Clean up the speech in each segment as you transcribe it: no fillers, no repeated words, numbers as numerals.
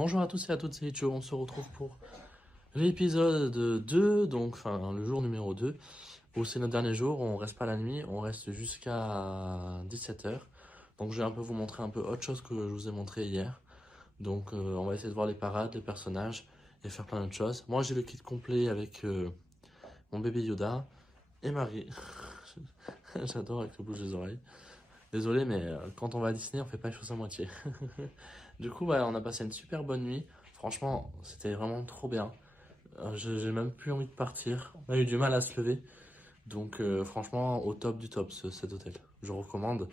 Bonjour à tous et à toutes, c'est Icho. On se retrouve pour l'épisode 2, donc enfin le jour numéro 2, où c'est notre dernier jour. On reste pas la nuit, on reste jusqu'à 17h. Donc je vais un peu vous montrer un peu autre chose que je vous ai montré hier. Donc on va essayer de voir les parades, les personnages et faire plein d'autres choses. Moi j'ai le kit complet avec mon bébé Yoda et Marie. J'adore avec le bouge des oreilles. Désolé, mais quand on va à Disney, on fait pas les choses à moitié. Du coup, on a passé une super bonne nuit. Franchement, c'était vraiment trop bien. J'ai même plus envie de partir. On a eu du mal à se lever. Donc, franchement, au top du top, cet hôtel. Je recommande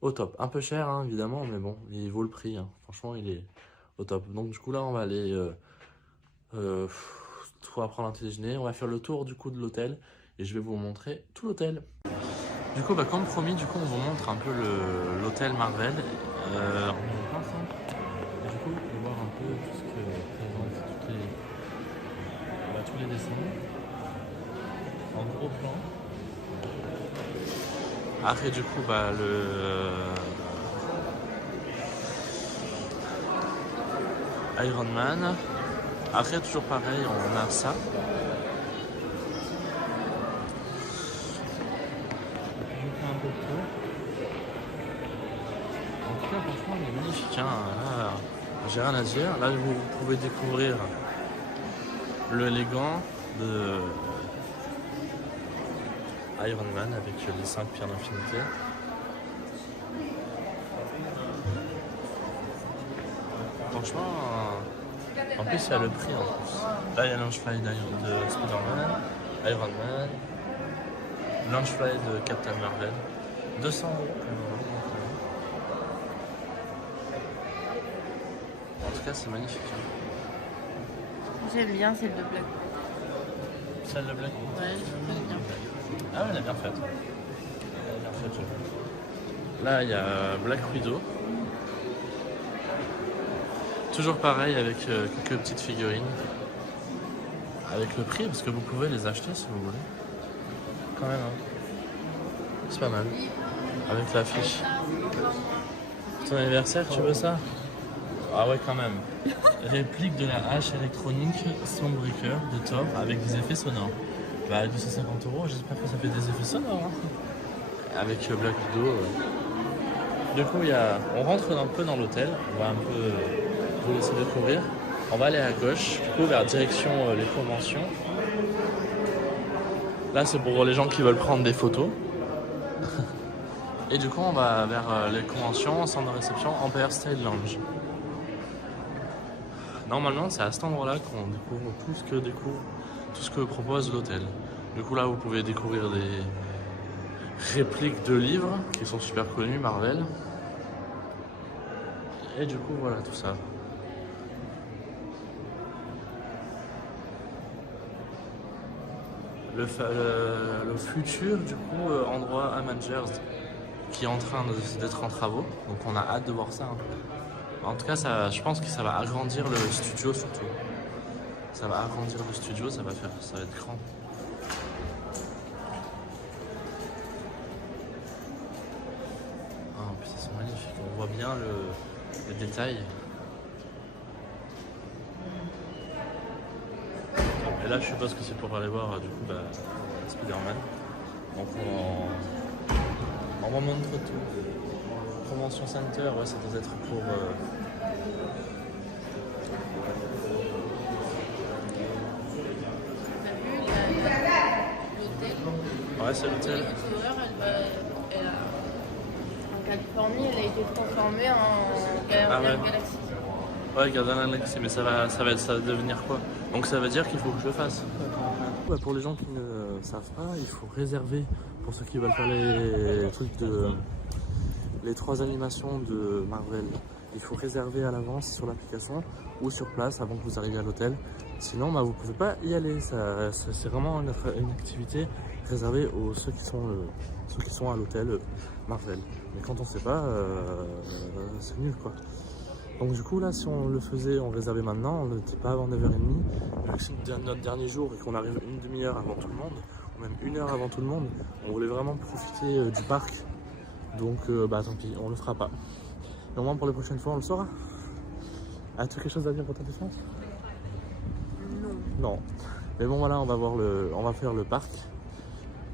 au top. Un peu cher, hein, évidemment, mais bon, il vaut le prix, hein. Franchement, il est au top. Donc, du coup, là, on va aller euh, prendre un petit déjeuner. On va faire le tour du coup de l'hôtel et je vais vous montrer tout l'hôtel. Du coup, comme promis, du coup, on vous montre un peu l'hôtel Marvel. On est en plein centre. Et du coup, vous pouvez voir un peu tout ce que présente tous les dessins en gros plan. Après, du coup, Iron Man. Après, toujours pareil, on a ça. Je vous fais un peu de tour. En tout cas, franchement, il est magnifique, hein. Là, j'ai rien à dire. Là, vous pouvez découvrir les gants de Iron Man avec les 5 pierres d'infinité. Franchement, en plus, il y a le prix en plus. Là, il y a Launchfly de Spider-Man, Iron Man, Launchfly de Captain Marvel. 200 €. En tout cas, c'est magnifique. J'aime bien celle de Black. Celle de Black Widow. Ouais, j'aime bien. Ah ouais, elle est bien faite. Elle est bien faite, j'avoue. Là, il y a Black Widow. Toujours pareil avec quelques petites figurines. Avec le prix, parce que vous pouvez les acheter si vous voulez. Quand même, hein. C'est pas mal. Avec l'affiche. Ton anniversaire, tu veux ça? Ah ouais, quand même. Réplique de la hache électronique Stormbreaker de Thor avec des effets sonores. Bah, 250 €, j'espère que ça fait des effets sonores. Hein. Avec Black Widow. Du coup, on rentre un peu dans l'hôtel. On va un peu vous laisser découvrir. On va aller à gauche, du coup, vers direction les conventions. Là, c'est pour les gens qui veulent prendre des photos. Et du coup, on va vers les conventions, centre de réception, Empire State Lounge. Normalement, c'est à cet endroit-là qu'on découvre tout ce que propose l'hôtel. Du coup, là, vous pouvez découvrir des répliques de livres qui sont super connus, Marvel. Et du coup, voilà tout ça. Le futur, du coup, endroit Avengers qui est en train d'être en travaux. Donc, on a hâte de voir ça. Hein. En tout cas, je pense que ça va agrandir le studio surtout. Ça va agrandir le studio, ça va être grand. Ah, en plus, ils sont magnifiques. On voit bien les détails. Et là, je suppose que c'est pour aller voir du coup Spider-Man. Donc on remonte tout. Convention Center, ouais, ça doit être pour. L'hôtel. Ouais, c'est l'hôtel. En Californie, elle a été transformée en Galaxy. Ouais, Guardian Galaxy, mais ça va devenir quoi? Donc ça veut dire qu'il faut que je le fasse. Pour les gens qui ne savent pas, il faut réserver pour ceux qui veulent faire les 3 animations de Marvel. Il faut réserver à l'avance sur l'application ou sur place avant que vous arriviez à l'hôtel. Sinon, vous ne pouvez pas y aller. C'est vraiment une activité réservée aux ceux qui sont à l'hôtel Marvel. Mais quand on ne sait pas, c'est nul quoi. Donc du coup là, si on le faisait, on réservait maintenant, on n'était pas avant 9h30. Vu que c'est notre dernier jour et qu'on arrive une demi-heure avant tout le monde, ou même 1 heure avant tout le monde, on voulait vraiment profiter du parc. Donc tant pis, on le fera pas. Normalement pour les prochaines fois on le saura. As-tu quelque chose à dire pour ta défense? Non. Non. Mais bon voilà, on va faire le parc.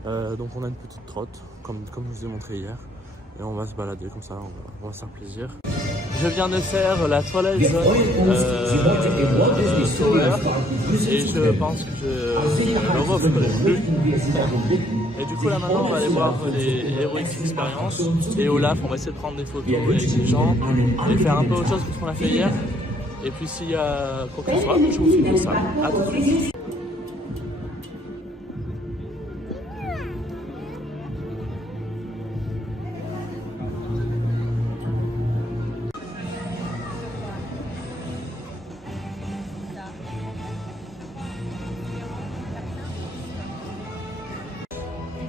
Donc on a une petite trotte, comme je vous ai montré hier. Et on va se balader comme ça, on va se faire plaisir. Je viens de faire la Twilight Zone solaire et je pense que je ne referai plus. Et du coup là maintenant on va aller voir les Heroic Experience et Olaf, on va essayer de prendre des photos avec les gens et faire un peu autre chose que ce qu'on a fait hier. Et puis s'il y a quoi que ce soit, je vous filme ça. À tout de suite.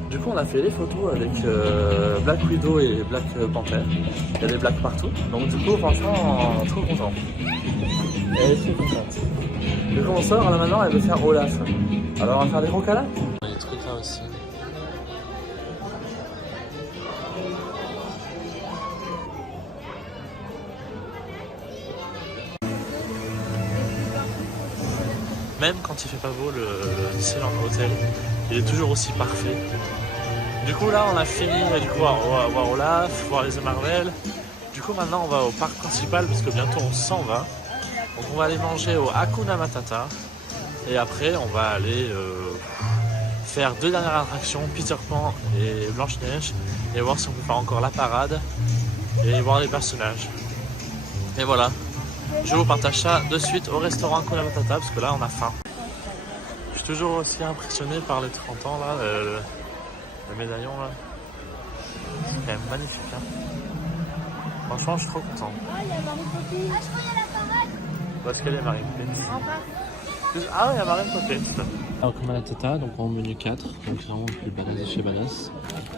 Du coup on a fait les photos avec Black Widow et Black Panther. Il y a des blacks partout. Donc du coup franchement trop content. Elle est très contente. Du coup on sort là maintenant, elle veut faire Olaf. Alors on va faire des gros câlins. Il y a des trucs là aussi. Même quand il fait pas beau, le Disneyland Hotel, il est toujours aussi parfait. Du coup là on a fini du coup à voir Olaf, voir les Marvel. Du coup maintenant on va au parc principal parce que bientôt on s'en va. Donc on va aller manger au Hakuna Matata. Et après on va aller faire 2 dernières attractions, Peter Pan et Blanche-Neige. Et voir si on peut faire encore la parade et voir les personnages. Et voilà. Je vous partage ça de suite au restaurant Hakuna Matata parce que là on a faim. Je suis toujours aussi impressionné par les 30 ans là, le médaillon là. C'est quand même magnifique hein. Franchement je suis trop content. Ah, il y a Marie Poppins. Ah, je crois qu'il y a la parade. Où est-ce qu'elle est Marie Poppins? Ah oui, il y a Marie Poppins. Hakuna Matata, donc en menu 4, donc c'est vraiment le plus badass de chez Badass.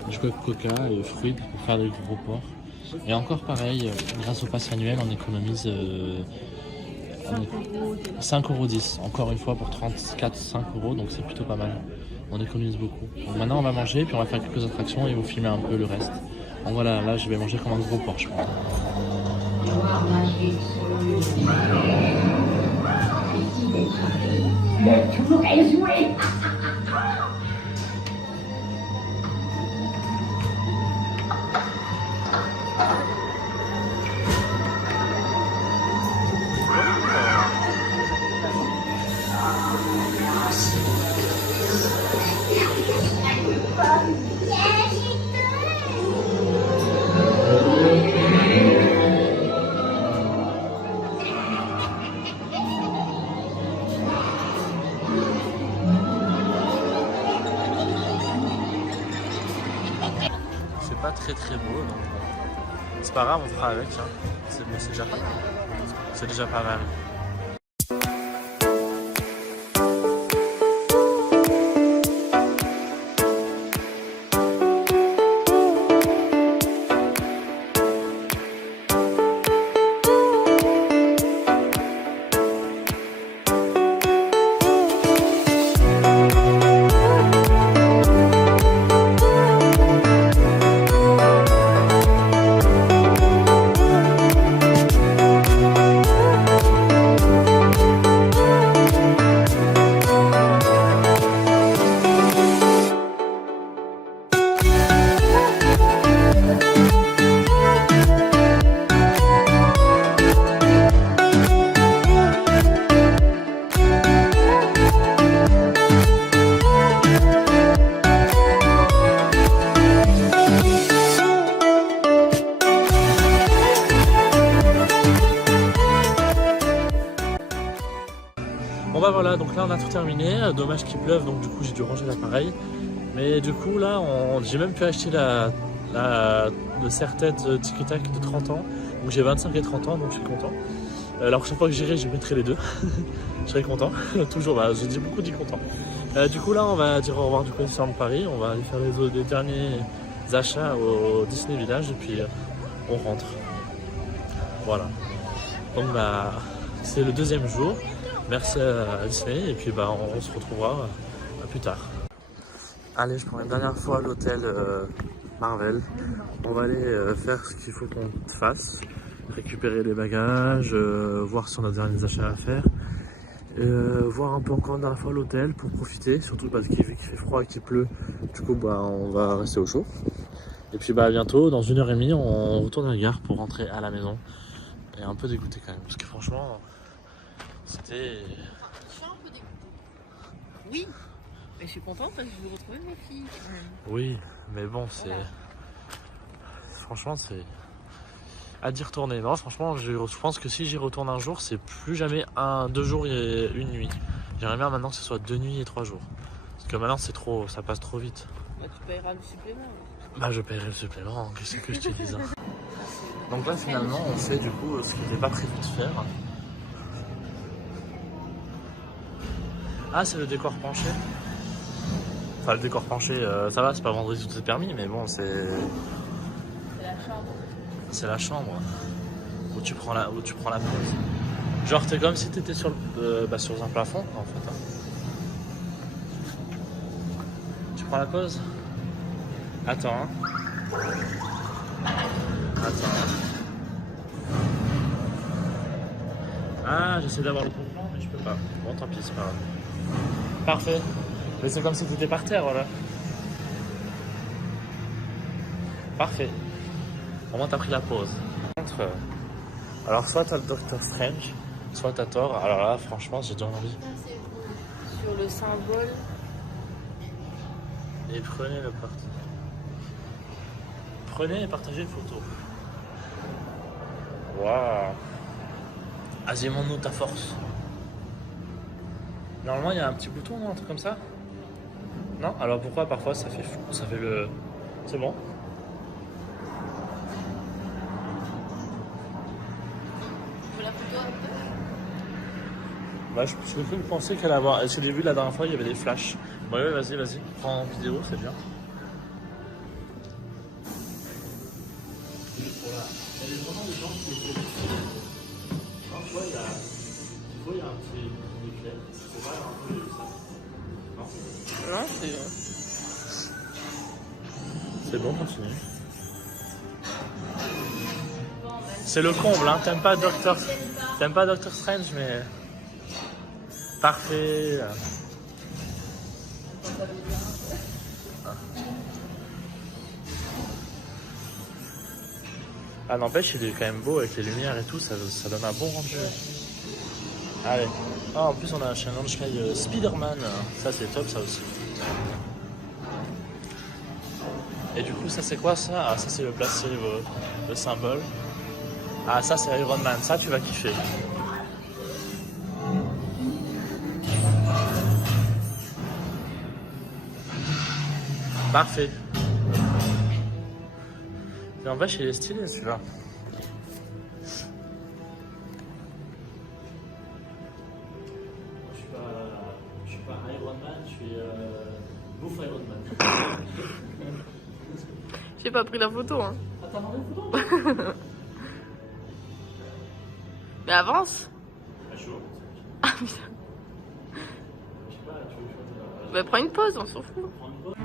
Je coque Coca et fruits pour faire des gros porcs. Et encore pareil, grâce au pass annuel, on économise 5,10 €. Encore une fois pour 34-5 €, donc c'est plutôt pas mal. On économise beaucoup. Donc maintenant on va manger, puis on va faire quelques attractions et vous filmer un peu le reste. Donc voilà, là je vais manger comme un gros porc, je pense. Le tour est joué. C'est pas très beau, donc c'est pas grave, on fera avec. Hein. C'est déjà pas mal. C'est déjà pas mal. Bon bah voilà, donc là on a tout terminé, dommage qu'il pleuve donc du coup j'ai dû ranger l'appareil. Mais du coup là j'ai même pu acheter le serre-tête Tic Tac de 30 ans. Donc j'ai 25 et 30 ans donc je suis content. La prochaine fois que j'irai je mettrai les deux. Je serai content, toujours, bah, j'ai beaucoup dit content. Du coup là on va dire au revoir du coup de Paris, on va aller faire les derniers achats au Disney Village et puis on rentre. Voilà. Donc bah c'est le deuxième jour. Merci à Disney et puis bah, on se retrouvera plus tard. Allez, je prends une dernière fois l'hôtel Marvel. On va aller faire ce qu'il faut qu'on fasse. récupérer les bagages, voir si on a des derniers achats à faire. Voir un peu encore une dernière fois l'hôtel pour profiter, surtout parce qu'il fait froid et qu'il pleut. Du coup, bah, on va rester au chaud. Et puis bah, bientôt, dans 1h30, on retourne à la gare pour rentrer à la maison. Et un peu dégoûté quand même, parce que franchement, c'était... Je suis un peu dégoûtée. Oui, mais je suis contente parce que je veux retrouver mes filles. Oui, mais bon, c'est... Voilà. Franchement, c'est... à d'y retourner. Non, franchement, je pense que si j'y retourne un jour, c'est plus jamais 2 jours et 1 nuit. J'aimerais bien maintenant que ce soit 2 nuits et 3 jours. Parce que maintenant, c'est trop, ça passe trop vite. Bah, tu payeras le supplément. Bah, je paierai le supplément, hein. Qu'est-ce que je te dis, hein. Donc là, finalement, on fait du coup ce qui n'était pas prévu de faire. Ah, c'est le décor penché. Enfin, le décor penché, ça va, c'est pas vendredi tout est permis, mais bon, c'est... C'est la chambre. C'est la chambre où tu prends la pause. Genre, t'es comme si t'étais sur un plafond, en fait. Hein. Tu prends la pause. Attends. Hein. Attends. Hein. Ah, j'essaie d'avoir le bon plan, mais je peux pas. Bon, tant pis, c'est pas grave. Parfait. Mais c'est comme si t'étais par terre, voilà. Parfait. Au moins, t'as pris la pause. Alors, soit t'as le Dr Strange, soit t'as Thor. Alors là, franchement, j'ai déjà envie. Sur le symbole. Et prenez le parti. Prenez et partagez une photo. Waouh. Azimons-nous ta force. Normalement, il y a un petit bouton, non, un truc comme ça. Non? Alors pourquoi parfois ça fait le... C'est bon? Tu veux la photo un peu? Bah, je peux penser qu'elle avoir. Est-ce que j'ai vu la dernière fois, il y avait des flashs. Ouais, vas-y, prends en vidéo, c'est bien. Il y a vraiment des gens qui étaient. Tu vois, il y a un petit éclair. C'est pas un peu ça. Non? Non, c'est... C'est bon, continue. C'est le comble, hein. T'aimes pas Doctor Strange, mais... Parfait. Ah, n'empêche, il est quand même beau avec les lumières et tout, ça donne un bon rendu. Allez. Ah, en plus, on a un challenge Sky Spider-Man. Ça, c'est top, ça aussi. Et du coup, ça, c'est quoi ça? Ah, ça, c'est le placer, le symbole. Ah, ça, c'est Iron Man. Ça, tu vas kiffer. Parfait. Et en vache, il est stylé celui-là. Je suis pas Iron Man, je suis Bouffe Iron Man. J'ai pas pris la photo, hein. Ah, t'as demandé une photo? Mais avance. Ah, chaud. Ah putain. Je sais pas, tu veux choisir. Bah prends une pause, on s'en fout. Prends une pause.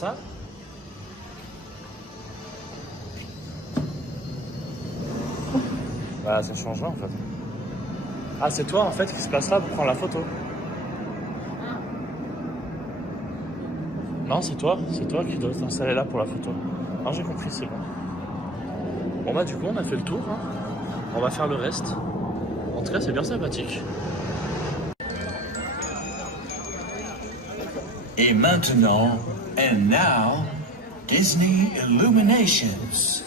ça. Bah ça change rien en fait. Ah c'est toi en fait qui se place là pour prendre la photo. Non c'est toi qui dois t'installer là pour la photo. Non j'ai compris, c'est bon. Bon bah du coup on a fait le tour, hein. On va faire le reste. En tout cas c'est bien sympathique. Et maintenant, and now, Disney Illuminations.